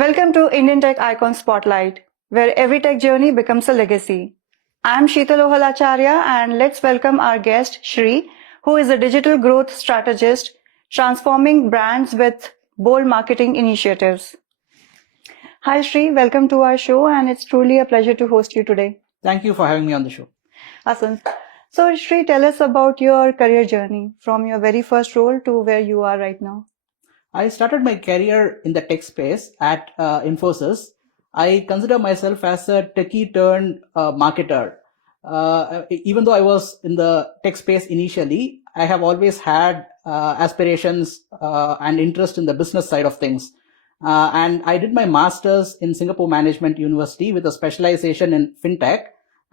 Welcome to Indian Tech Icon Spotlight, where every tech journey becomes a legacy. I'm Sheetal Ohalacharya, and let's welcome our guest, Sri, who is a digital growth strategist transforming brands with bold marketing initiatives. Hi, Sri, welcome to our show, and it's truly a pleasure to host you today. Thank you for having me on the show. Awesome. So, Sri, tell us about your career journey from your very first role to where you are right now. I started my career in the tech space at Infosys. I consider myself as a techie turned marketer. Even though I was in the tech space initially, I have always had aspirations and interest in the business side of things. And I did my master's in Singapore Management University with a specialization in fintech.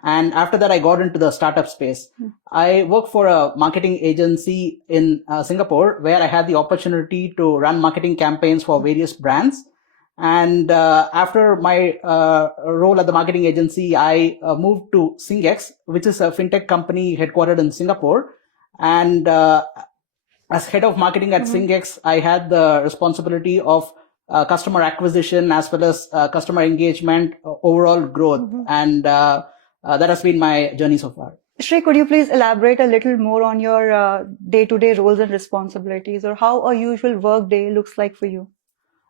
And after that, I got into the startup space. I worked for a marketing agency in Singapore where I had the opportunity to run marketing campaigns for various brands. And after my role at the marketing agency, I moved to SingX, which is a fintech company headquartered in Singapore. And as head of marketing at SingX, I had the responsibility of customer acquisition as well as customer engagement, overall growth. And that has been my journey so far. Shri, could you please elaborate a little more on your day-to-day roles and responsibilities, or how a usual work day looks like for you?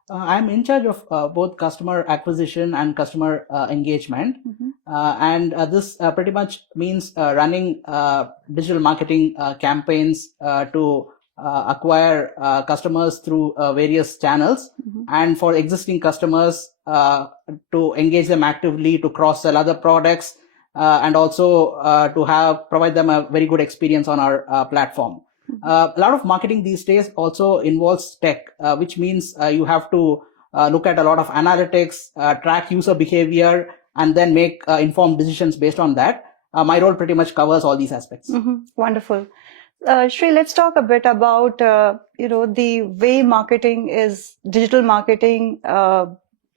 I'm in charge of both customer acquisition and customer engagement. And this pretty much means running digital marketing campaigns to acquire customers through various channels, and for existing customers to engage them actively, to cross-sell other products, and also to provide them a very good experience on our platform. A lot of marketing these days also involves tech, which means you have to look at a lot of analytics, track user behavior, and then make informed decisions based on that. My role pretty much covers all these aspects. Wonderful. Shri, let's talk a bit about the way digital marketing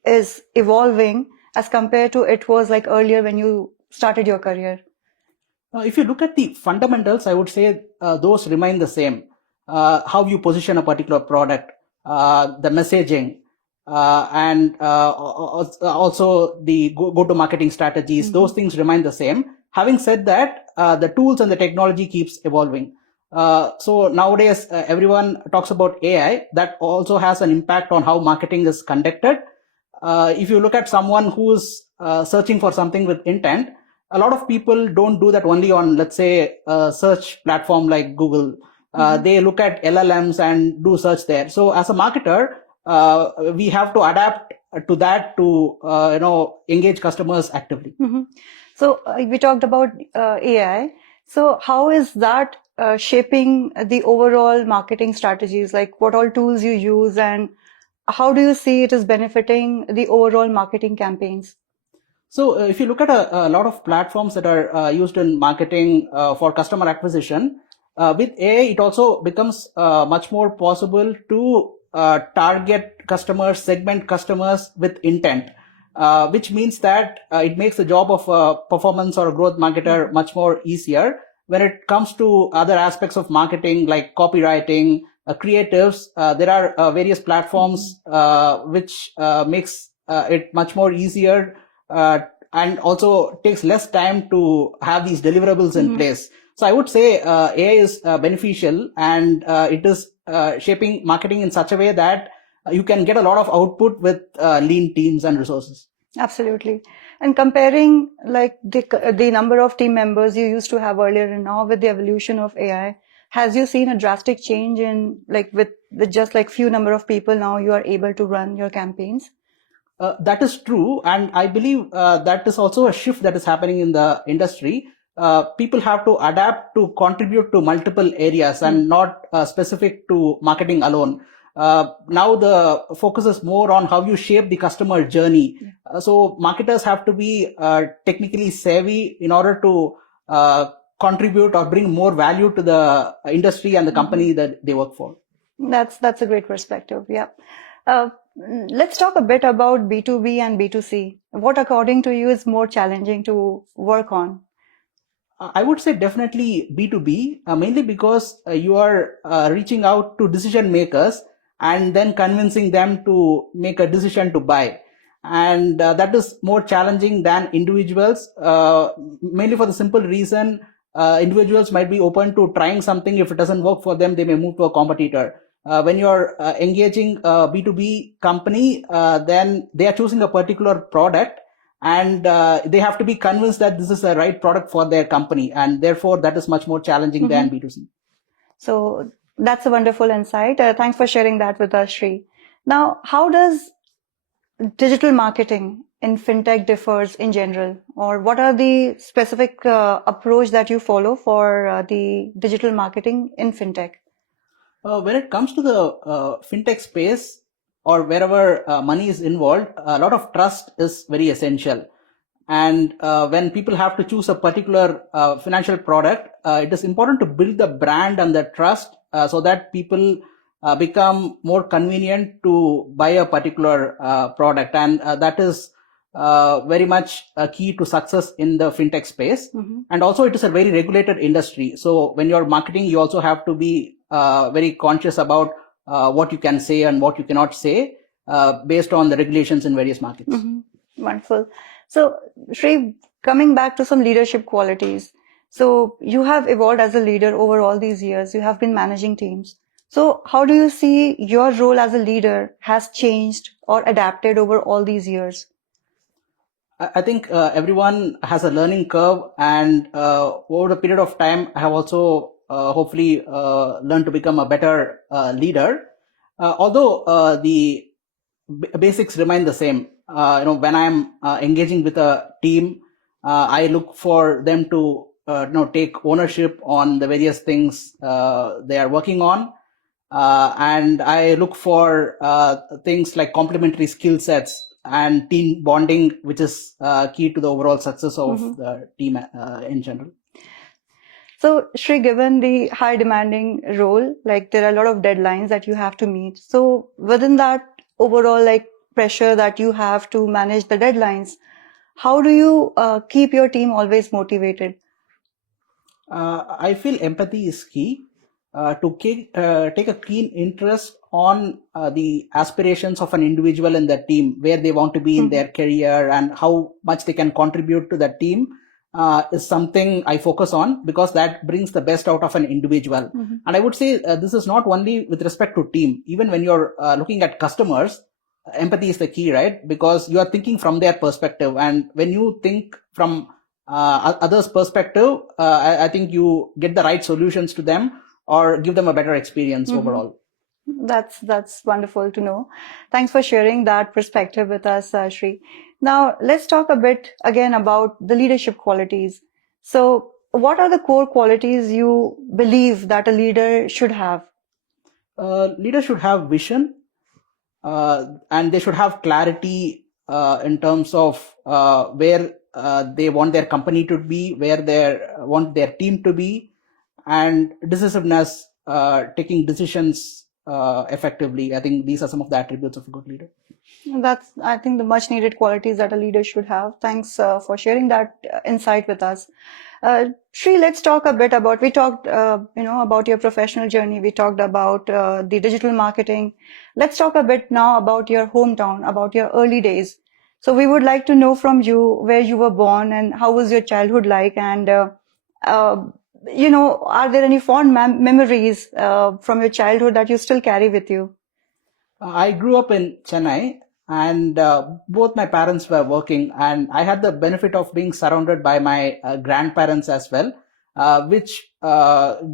is evolving as compared to it was like earlier when you started your career. If you look at the fundamentals, I would say those remain the same. How you position a particular product, the messaging, and also the go-to-marketing strategies, those things remain the same. Having said that, the tools and the technology keeps evolving. So nowadays, everyone talks about AI. That also has an impact on how marketing is conducted. If you look at someone who's searching for something with intent, a lot of people don't do that only on, let's say, a search platform like Google. They look at LLMs and do search there. So as a marketer, we have to adapt to that to engage customers actively. So we talked about AI. So how is that shaping the overall marketing strategies? Like what all tools you use, and how do you see it is benefiting the overall marketing campaigns? So if you look at a lot of platforms that are used in marketing for customer acquisition, with AI, it also becomes much more possible to target customers, segment customers with intent, which means that it makes the job of a performance or a growth marketer much more easier. When it comes to other aspects of marketing like copywriting, creatives, there are various platforms which makes it much more easier and also takes less time to have these deliverables in place. So I would say AI is beneficial, and it is shaping marketing in such a way that you can get a lot of output with lean teams and resources. Absolutely. And comparing like the number of team members you used to have earlier and now with the evolution of AI, has you seen a drastic change in like with just like few number of people now you are able to run your campaigns? That is true. And I believe that is also a shift that is happening in the industry. People have to adapt to contribute to multiple areas and not specific to marketing alone. Now the focus is more on how you shape the customer journey. So marketers have to be technically savvy in order to contribute or bring more value to the industry and the company that they work for. That's a great perspective. Yeah. Let's talk a bit about B2B and B2C. What, according to you, is more challenging to work on? I would say definitely B2B, mainly because you are reaching out to decision makers and then convincing them to make a decision to buy. And that is more challenging than individuals, mainly for the simple reason individuals might be open to trying something. If it doesn't work for them, they may move to a competitor. When you're engaging a B2B company, then they are choosing a particular product, and they have to be convinced that this is the right product for their company, and therefore that is much more challenging than B2C. So that's a wonderful insight. Thanks for sharing that with us, Sri. Now, how does digital marketing in fintech differs in general, or what are the specific approach that you follow for the digital marketing in fintech? When it comes to the fintech space, or wherever money is involved, a lot of trust is very essential. And when people have to choose a particular financial product, it is important to build the brand and the trust so that people become more convenient to buy a particular product. And that is very much a key to success in the fintech space. And also, it is a very regulated industry. So when you're marketing, you also have to be very conscious about what you can say and what you cannot say based on the regulations in various markets. Wonderful. So, Sri, coming back to some leadership qualities. So, you have evolved as a leader over all these years. You have been managing teams. So, how do you see your role as a leader has changed or adapted over all these years? I think everyone has a learning curve, and over the period of time, I have also hopefully learned to become a better leader. Although the basics remain the same. When I'm engaging with a team, I look for them to take ownership on the various things they are working on, and I look for things like complementary skill sets and team bonding, which is key to the overall success of the team in general. So, Shri, given the high demanding role, like there are a lot of deadlines that you have to meet. So, within that overall pressure that you have to manage the deadlines, how do you keep your team always motivated? I feel empathy is key to take a keen interest on the aspirations of an individual in the team, where they want to be in their career and how much they can contribute to the team. Is something I focus on, because that brings the best out of an individual. And I would say this is not only with respect to team. Even when you're looking at customers, empathy is the key, right? Because you are thinking from their perspective. And when you think from others' perspective, I think you get the right solutions to them or give them a better experience overall. That's wonderful to know. Thanks for sharing that perspective with us, Shri. Now, let's talk a bit again about the leadership qualities. So, what are the core qualities you believe that a leader should have? Leaders should have vision, and they should have clarity in terms of where they want their company to be, where they want their team to be, and decisiveness, taking decisions effectively. I think these are some of the attributes of a good leader. That's, I think, the much needed qualities that a leader should have. Thanks for sharing that insight with us. Shri, let's talk a bit about, we talked, about your professional journey. We talked about the digital marketing. Let's talk a bit now about your hometown, about your early days. So we would like to know from you where you were born and how was your childhood like, and are there any fond memories from your childhood that you still carry with you? I grew up in Chennai, and both my parents were working, and I had the benefit of being surrounded by my grandparents as well, which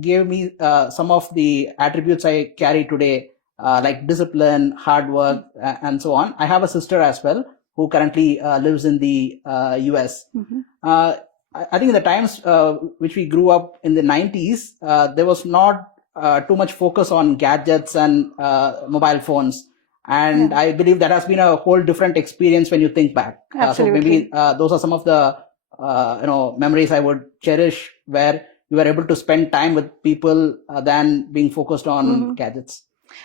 gave me some of the attributes I carry today, like discipline, hard work, and so on. I have a sister as well who currently lives in the US. I think in the times which we grew up in the 90s, there was not too much focus on gadgets and mobile phones. And I believe that has been a whole different experience when you think back. So maybe those are some of the memories I would cherish, where you were able to spend time with people than being focused on gadgets.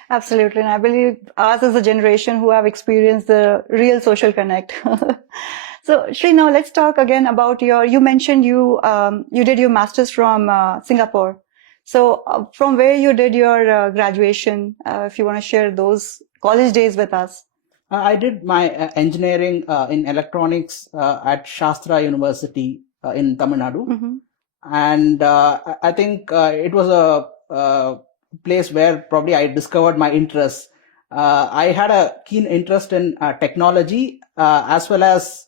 Absolutely. And I believe ours is a generation who have experienced the real social connect. So, Shri, now let's talk again about you mentioned you did your master's from Singapore. So from where you did your graduation, if you want to share those college days with us. I did my engineering in electronics at Shastra University in Tamil Nadu. Mm-hmm. And I think it was a place where probably I discovered my interests. I had a keen interest in technology as well as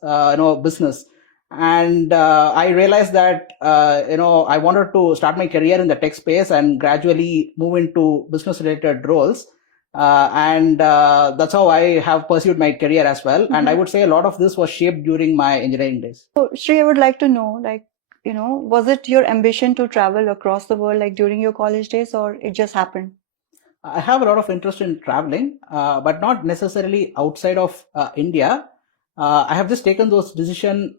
business, and I realized that I wanted to start my career in the tech space and gradually move into business related roles. And that's how I have pursued my career as well. And I would say a lot of this was shaped during my engineering days. So, Shri, I would like to know, was it your ambition to travel across the world, like during your college days, or it just happened? I have a lot of interest in traveling, but not necessarily outside of India. I have just taken those decisions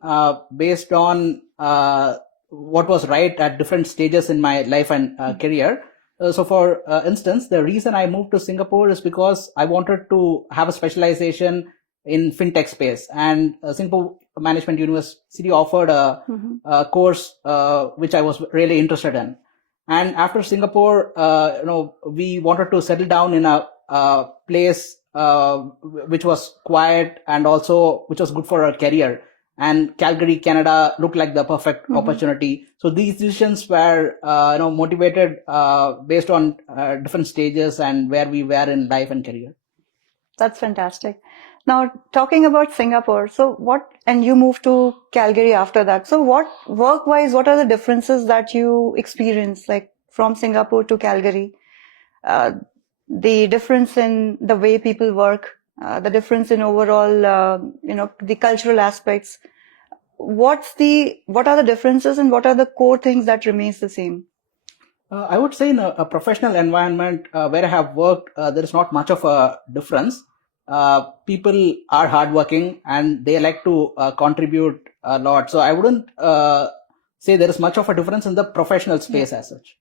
based on what was right at different stages in my life and career. So, for instance, the reason I moved to Singapore is because I wanted to have a specialization in fintech space, and Singapore Management University offered a course which I was really interested in. And after Singapore, we wanted to settle down in a place which was quiet and also which was good for our career. And Calgary, Canada looked like the perfect opportunity. So these decisions were, motivated based on different stages and where we were in life and career. That's fantastic. Now, talking about Singapore, and you moved to Calgary after that. So work-wise, what are the differences that you experienced, like from Singapore to Calgary? The difference in the way people work, the difference in overall, the cultural aspects. What are the differences and what are the core things that remains the same? I would say in a professional environment where I have worked, there is not much of a difference. People are hardworking and they like to contribute a lot. So I wouldn't say there is much of a difference in the professional space as such.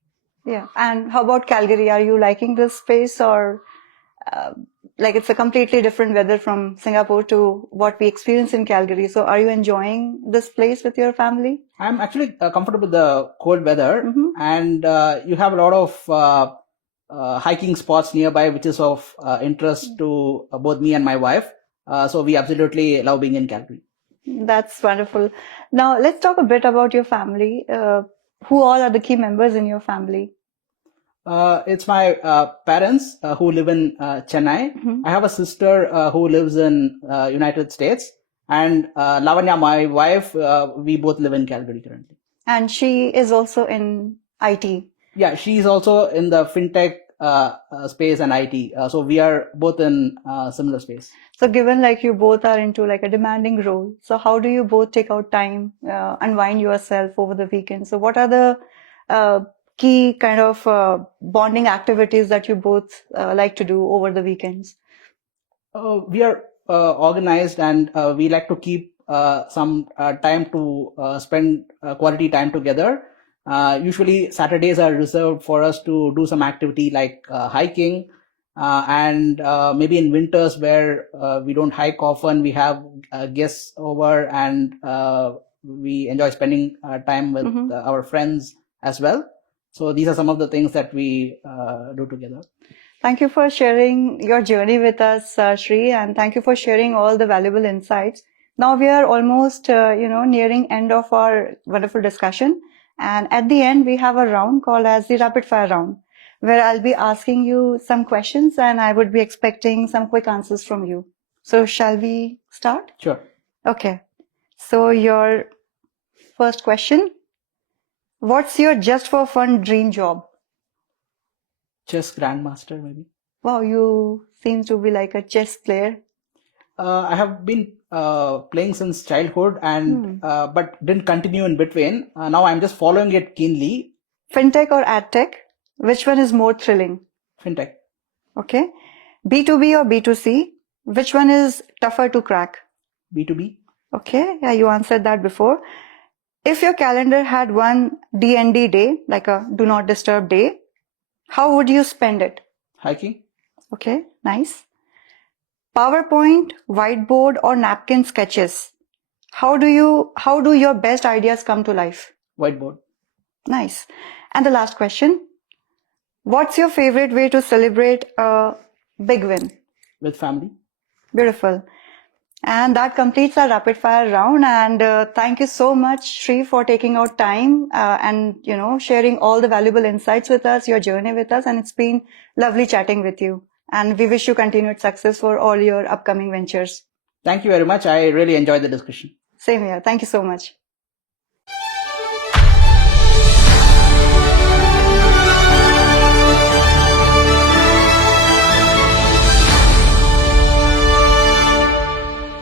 Yeah. And how about Calgary? Are you liking this space, or like it's a completely different weather from Singapore to what we experience in Calgary? So are you enjoying this place with your family? I'm actually comfortable with the cold weather, and you have a lot of hiking spots nearby, which is of interest to both me and my wife. So we absolutely love being in Calgary. That's wonderful. Now let's talk a bit about your family. Who all are the key members in your family? It's my parents who live in Chennai. I have a sister who lives in United States, and Lavanya, my wife, we both live in Calgary currently. And she is also in IT. Yeah, she's also in the fintech space and IT. So we are both in similar space. So given like you both are into like a demanding role, so how do you both take out time, unwind yourself over the weekend? So what are the key kind of bonding activities that you both like to do over the weekends? We are organized, and we like to keep some time to spend quality time together. Usually Saturdays are reserved for us to do some activity like hiking, and maybe in winters where we don't hike often, we have guests over, and we enjoy spending time with our friends as well. So these are some of the things that we do together. Thank you for sharing your journey with us, Shri, and thank you for sharing all the valuable insights. Now we are almost, nearing end of our wonderful discussion. And at the end, we have a round called as the rapid fire round, where I'll be asking you some questions and I would be expecting some quick answers from you. So shall we start? Sure. Okay. So your first question, what's your just for fun dream job? Chess grandmaster, maybe. Wow, you seem to be like a chess player. I have been playing since childhood, and but didn't continue in between. Now I'm just following it keenly. Fintech or adtech? Which one is more thrilling? Fintech. Okay. B2B or B2C? Which one is tougher to crack? B2B. Okay. Yeah, you answered that before. If your calendar had one DND day, like a do not disturb day, how would you spend it? Hiking. Okay, nice. PowerPoint, whiteboard, or napkin sketches? How do your best ideas come to life? Whiteboard. Nice. And the last question, What's your favorite way to celebrate a big win? With family. Beautiful. And that completes our rapid fire round. And thank you so much, Sri, for taking out time and sharing all the valuable insights with us, your journey with us. And it's been lovely chatting with you. And we wish you continued success for all your upcoming ventures. Thank you very much. I really enjoyed the discussion. Same here. Thank you so much.